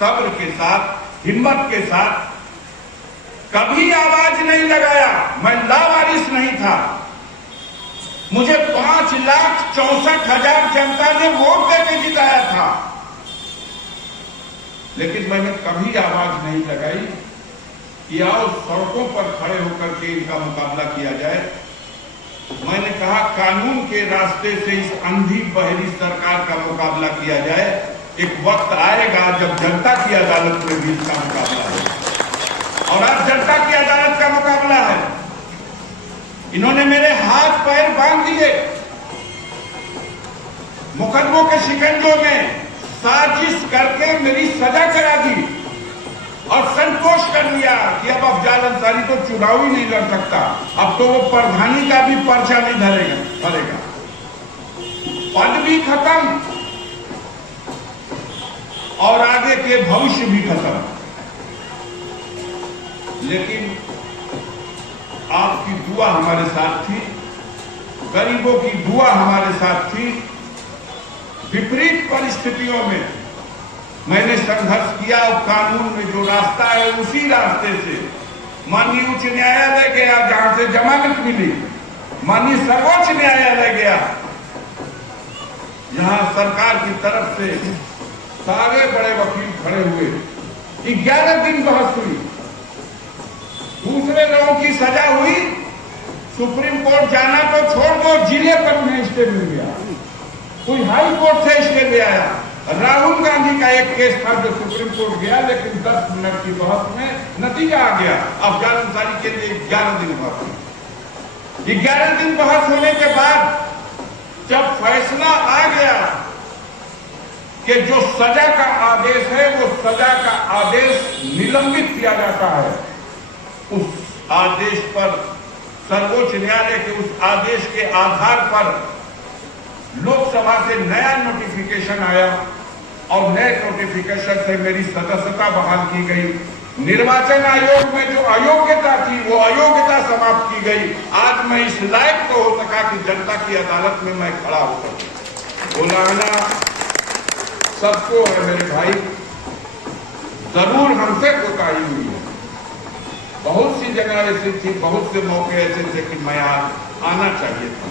सब्र के साथ, हिम्मत के साथ कभी आवाज नहीं लगाया। मैं लावारिस नहीं था। मुझे 5,64,000 जनता ने वोट देके जिताया था, लेकिन मैंने कभी आवाज नहीं लगाई कि आओ सड़कों पर खड़े होकर के इनका मुकाबला किया जाए। मैंने कहा कानून के रास्ते से इस अंधी बहरी सरकार का मुकाबला किया जाए। एक वक्त आएगा जब जनता की अदालत में भी इसका मुकाबला होगा, और आज जनता की अदालत का मुकाबला है। इन्होंने मेरे हाथ पैर बांध दिए, मुकदमों के शिकंजों में साजिश करके मेरी सजा करा दी और संतोष कर लिया कि अब अफजाल अंसारी तो चुनाव ही नहीं लड़ सकता, अब तो वो प्रधानी का भी पर्चा नहीं भरेगा। पद भी खत्म और आगे के भविष्य भी खत्म। लेकिन आपकी दुआ हमारे साथ थी, गरीबों की दुआ हमारे साथ थी। विपरीत परिस्थितियों में मैंने संघर्ष किया और कानून में जो रास्ता है उसी रास्ते से माननीय उच्च न्यायालय गया, जहां से जमानत मिली, माननीय सर्वोच्च न्यायालय गया, जहां सरकार की तरफ से सारे बड़े वकील खड़े हुए। 11 दिन बहस हुई, दूसरे लोगों की सजा हुई, सुप्रीम कोर्ट जाना तो छोड़ दो, जिले पर उन्हें स्टे मिल गया। कोई हाई कोर्ट से स्टे ले आया। राहुल गांधी का एक केस था जो सुप्रीम कोर्ट गया, लेकिन 10 मिनट की बहस में नतीजा आ गया। अफजाल अंसारी के लिए 11 दिन बहस हुई। 11 दिन बहस होने के बाद जब फैसला आ गया कि जो सजा का आदेश है वो सजा का आदेश निलंबित किया जाता है, उस आदेश पर सर्वोच्च न्यायालय के उस आदेश के आधार पर लोकसभा से नया नोटिफिकेशन आया और नए नोटिफिकेशन से मेरी सदस्यता बहाल की गई। निर्वाचन आयोग में जो अयोग्यता थी वो अयोग्यता समाप्त की गई। आज मैं इस लायक तो हो सका कि जनता की अदालत में मैं खड़ा हो सकूं। बुलाना सबको है मेरे भाई, जरूर हमसे कोताही हुई है। बहुत सी जगह ऐसी थी, बहुत से मौके ऐसे थे कि मैं आना चाहिए था,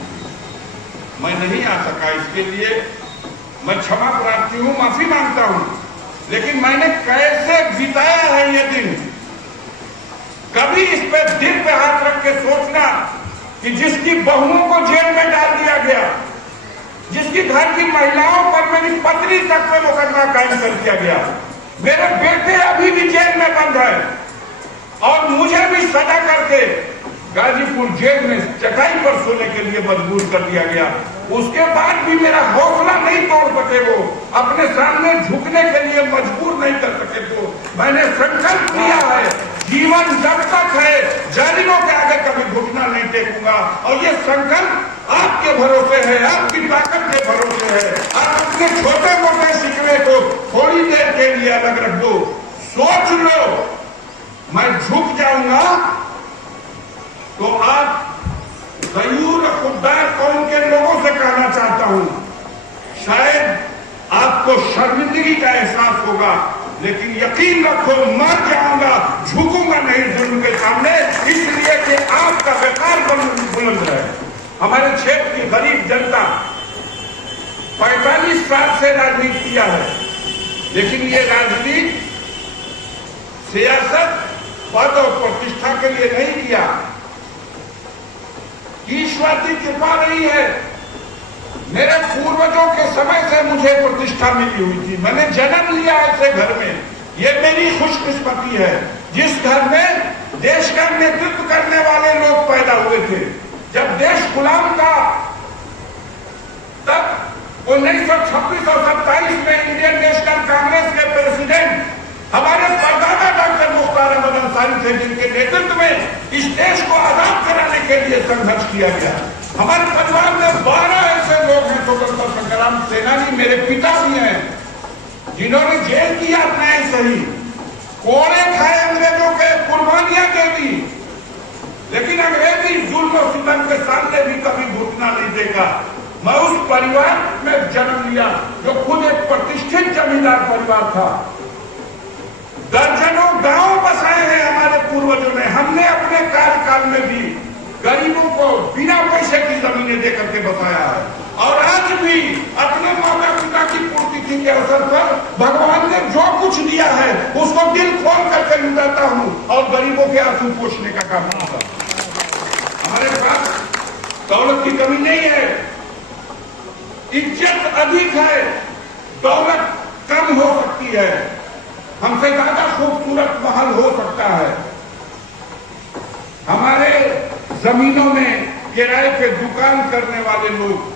मैं नहीं आ सका। इसके लिए मैं क्षमा प्रार्थी हूं, माफी मांगता हूं। लेकिन मैंने कैसे बिताया है ये दिन, कभी इस पे दिल पे हाथ रख के सोचना कि जिसकी बहुओं को जेल में डाल दिया गया, जिसकी घर की महिलाओं पर मेरी पत्नी तक पे मुकदमा कायम कर दिया गया, मेरे बेटे अभी भी जेल में बंद है और मुझे भी सजा करके गाजीपुर जेल में चटाई पर सोने के लिए मजबूर कर दिया गया। उसके बाद भी मेरा हौसला नहीं तोड़ सके, वो अपने सामने झुकने के लिए मजबूर नहीं कर सके। तो मैंने संकल्प लिया है, जीवन जब तक है जालिमों के आगे कभी घुटना नहीं टेकूंगा। और ये संकल्प आपके भरोसे है, आपकी ताकत के भरोसे है। आप अपने छोटे मोटे शिकवे को थोड़ी देर के लिए अलग रख दो, सोच लो मैं झुक जाऊंगा तो आप गयूर खुददार कौम के लोगों से कहना चाहता हूं, शायद आपको शर्मिंदगी का एहसास होगा, लेकिन यकीन रखो मर जाऊंगा, झुकूंगा नहीं जुल्म के सामने, इसलिए कि आपका व्यापार बुलंद है। हमारे क्षेत्र की गरीब जनता 45 साल से राजनीति किया है, लेकिन ये राजनीति सियासत पद और प्रतिष्ठा के लिए नहीं किया। ईश्वर की कृपा रही है, मेरे पूर्वजों के समय से मुझे प्रतिष्ठा मिली हुई थी। मैंने जन्म लिया ऐसे घर में, ये मेरी खुशकिस्मती है जिस घर में देश का नेतृत्व करने वाले लोग पैदा हुए थे। जब देश गुलाम था तब 1926 और 27 में इंडियन नेशनल कांग्रेस के प्रेसिडेंट हमारे परदादा डॉक्टर मुख्तार अहमद अंसारी थे, जिनके नेतृत्व में इस देश को आजाद कराने के लिए संघर्ष किया गया। हमारे परिवार में 12 ऐसे लोग हैं स्वतंत्रता संग्राम सेनानी, मेरे पिता भी हैं, जिन्होंने जेल की यातनाएं सही, कोड़े खाए, अंग्रेजों के कुर्बानियां दे दी, लेकिन अंग्रेजी जुल्म और सितम के सामने भी कभी घुटना नहीं देगा। मैं उस परिवार में जन्म लिया जो खुद एक प्रतिष्ठित जमींदार परिवार था। दर्जनों गांव बसाए हैं हमारे पूर्वजों ने। हमने अपने कार्यकाल में भी गरीबों को बिना पैसे की जमीनें देकर के बसाया है। और आज भी अपने माता पिता की पुण्यतिथि के अवसर पर भगवान ने जो कुछ दिया है उसको दिल खोल करके लुटाता हूं और गरीबों के आंसू पोंछने का काम करता हूं। हमारे पास दौलत की कमी नहीं है, इज्जत अधिक है, दौलत कम हो सकती है, हमसे ज्यादा खूबसूरत महल हो सकता है। हमारे जमीनों में किराए पे दुकान करने वाले लोग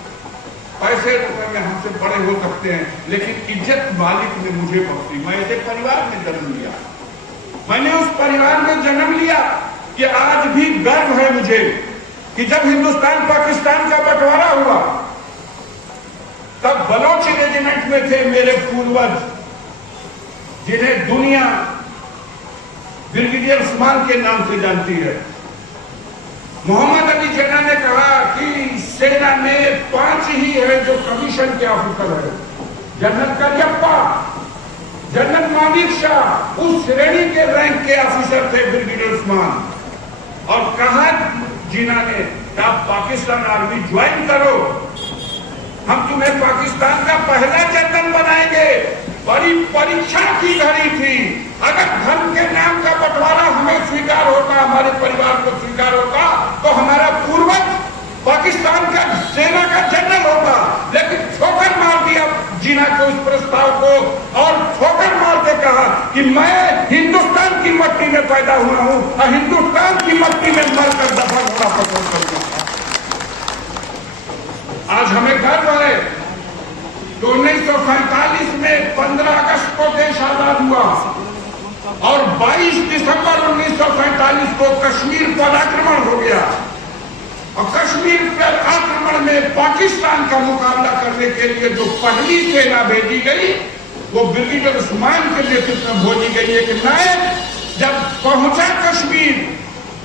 पैसे रुपए में हमसे बड़े हो सकते हैं, लेकिन इज्जत मालिक ने मुझे बख्शी। मैं ऐसे परिवार में जन्म लिया, मैंने उस परिवार में जन्म लिया कि आज भी गर्व है मुझे कि जब हिंदुस्तान पाकिस्तान का बंटवारा हुआ तब बलोच रेजिमेंट में थे मेरे पूर्वज, जिन्हें दुनिया ब्रिगेडियर उस्मान के नाम से जानती है। मोहम्मद अली जिन्ना ने कहा कि सेना में 5 ही है जो कमीशन के ऑफिसर है, जनरल करियप्पा, जनरल मानिक शाह, उस श्रेणी के रैंक के ऑफिसर थे ब्रिगेडियर उस्मान। और कहा जिन्ना ने कि आप पाकिस्तान आर्मी ज्वाइन करो, हम तुम्हें पाकिस्तान का पहला जनरल बनाएंगे। बड़ी परीक्षा की घड़ी थी, अगर धर्म के नाम का बंटवारा हमें स्वीकार होता, हमारे परिवार को स्वीकार होता, तो हमारा पूर्वज पाकिस्तान का सेना का जनरल होता। लेकिन ठोकर मार दिया जिन्ना को इस प्रस्ताव को, और ठोकर मार के कहा कि मैं हिंदुस्तान की मट्टी में पैदा हुआ हूं और हिंदुस्तान की मट्टी में मरकर दफन होना पसंद करूंगा। आज हमें गर्व है तो 1947 में 15 अगस्त को देश आजाद हुआ और 22 दिसंबर 1947 को कश्मीर पर आक्रमण हो गया। और कश्मीर पर आक्रमण में पाकिस्तान का मुकाबला करने के लिए जो पहली सेना भेजी गई वो ब्रिगेडियर उस्मान के नेतृत्व में भेजी गई। एक नायक जब पहुंचा कश्मीर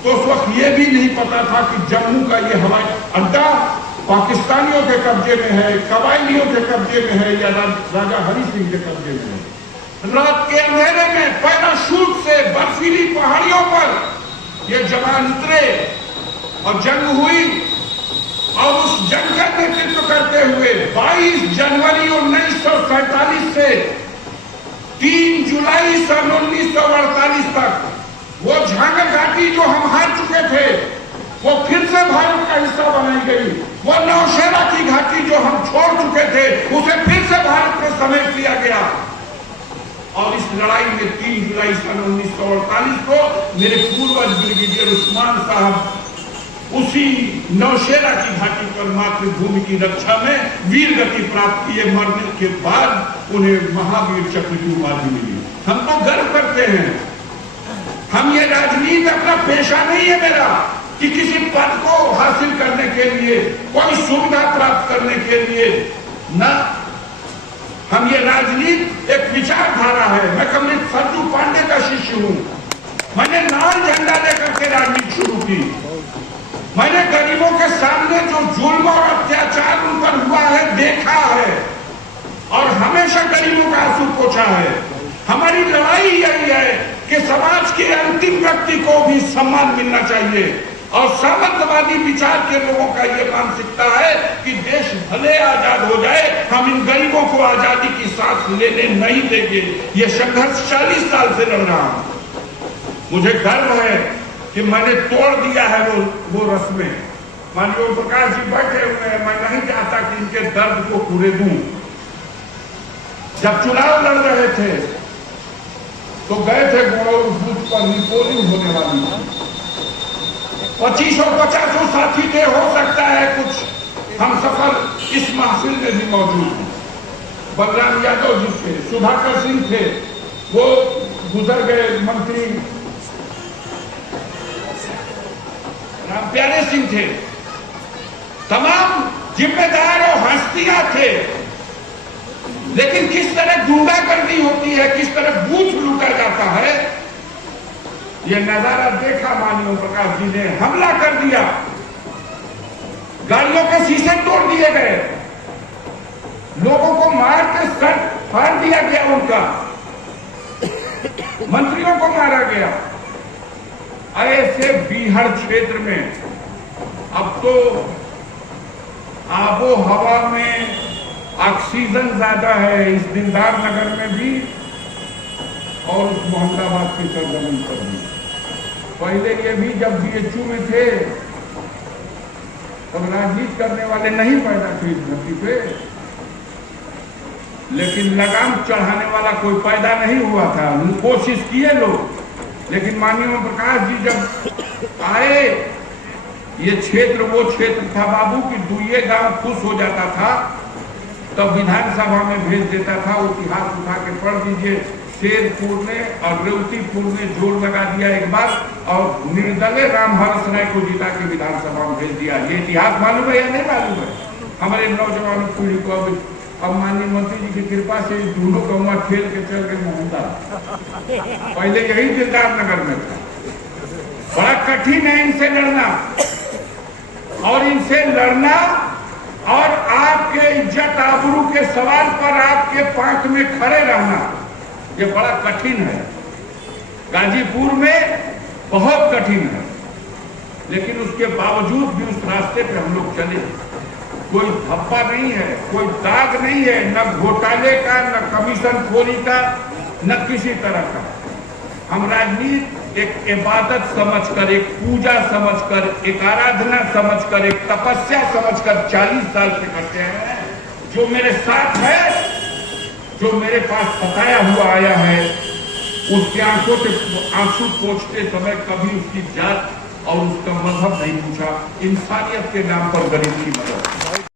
तो उस वक्त ये भी नहीं पता था कि जम्मू का ये हवाई अड्डा पाकिस्तानियों के कब्जे में है, कबायलियों के कब्जे में है या राजा हरि सिंह के कब्जे में है। रात के अंधेरे में पैराशूट से बर्फीली पहाड़ियों पर ये जवान उतरे और जंग हुई। और उस जंग का नेतृत्व करते हुए 22 जनवरी 1947 से 3 जुलाई सन 1948 तक वो झांगर घाटी जो हम हार चुके थे वो फिर से भारत का हिस्सा बनाई गई। वो नौशेरा की घाटी जो हम छोड़ चुके थे उसे फिर से भारत में समेट लिया गया। और इस लड़ाई में 3 जुलाई सन 1948 को मेरे पूर्वज ब्रिगेडियर उस्मान साहब उसी नौशेरा की घाटी पर मातृभूमि की रक्षा में वीर गति प्राप्त किए। मरने के बाद उन्हें महावीर चक्र की उपाधि मिली। हम तो गर्व करते हैं। हम ये राजनीति अपना पेशा नहीं है मेरा कि किसी पद को हासिल करने के लिए, कोई सुविधा प्राप्त करने के लिए न, हम ये राजनीति एक विचारधारा है। मैं कमरेड सरजू पांडे का शिष्य हूं। मैंने लाल झंडा लेकर के राजनीति शुरू की। मैंने गरीबों के सामने जो जुल्म और अत्याचार उन पर हुआ है देखा है और हमेशा गरीबों का आंसू पोंछा है। हमारी लड़ाई यही है कि समाज के अंतिम व्यक्ति को भी सम्मान मिलना चाहिए। और सामंतवादी विचार के लोगों का ये मानसिकता है कि देश भले आजाद हो जाए, हम इन गरीबों को आजादी की सांस लेने नहीं देंगे। ये संघर्ष 40 साल से लड़ रहा हूं। मुझे गर्व है कि मैंने तोड़ दिया है वो रस्में। माननीय ओम प्रकाश जी बैठे हुए हैं, मैं नहीं चाहता कि इनके दर्द को पूरे दूं। जब चुनाव लड़ रहे थे तो गए थे गुड़ौल बूथ पर, पोलिंग होने वाली 2550 साथी थे। हो सकता है कुछ हम सफल इस महफिल में भी मौजूद हैं। बलराम यादव जी थे, सुधाकर सिंह थे, वो गुजर गए मंत्री राम प्यारे सिंह थे। तमाम जिम्मेदार और हस्तियां थे। लेकिन किस तरह गुंडागर्दी होती है, किस तरह बूथ लूटा जाता है, ये नजारा देखा। माननीय प्रकाश जी ने हमला कर दिया, गाड़ियों के शीशे तोड़ दिए गए, लोगों को मार के सर फाड़ दिया गया उनका। मंत्रियों को मारा गया। ऐसे बीहड़ क्षेत्र में अब तो आबो हवा में ऑक्सीजन ज्यादा है, इस दिलदार नगर में भी और मोहम्मदाबाद की सरजमीन पर भी। पहले ये भी जब बीएचयू में थे तब राजनीति करने वाले नहीं पैदा थे इस धरती पे, लेकिन लगाम चढ़ाने वाला कोई पैदा नहीं हुआ था। कोशिश किए लोग, लेकिन माननीय ओम प्रकाश जी जब आए, ये क्षेत्र वो क्षेत्र था बाबू कि दुइये गांव खुश हो जाता था तब विधानसभा में भेज देता था। इतिहास उठा के पढ़ दीजिए। शेरपुर ने और रेवतीपुर ने जोर लगा दिया एक बार और निर्दलीय रामहरस राय को जिता के विधानसभा में भेज दिया। ये इतिहास मालूम है या नहीं मालूम है? हमारे नौजवान पीढ़ी को अब माननीय मंत्री जी की कृपा से दोनों गौवा खेल के चल गए मोहम्मदा। पहले यही दिलदार नगर में था। बड़ा कठिन है इनसे लड़ना, और इनसे लड़ना और आपके इज्जत आबरू के सवाल पर आपके पांच में खड़े रहना, ये बड़ा कठिन है। गाजीपुर में बहुत कठिन है, लेकिन उसके बावजूद भी उस रास्ते पे हम लोग चले। कोई धब्बा नहीं है, कोई दाग नहीं है, न घोटाले का, न कमीशन खोरी का, न किसी तरह का। हम राजनीति एक इबादत समझकर, एक पूजा समझकर, एक आराधना समझकर, एक तपस्या समझकर 40 साल से करते हैं। जो मेरे साथ है, जो मेरे पास पकाया हुआ आया है, उसके आंखों से आंसू पोंछते समय कभी उसकी जात और उसका मजहब नहीं पूछा। इंसानियत के नाम पर गरीब की मदद।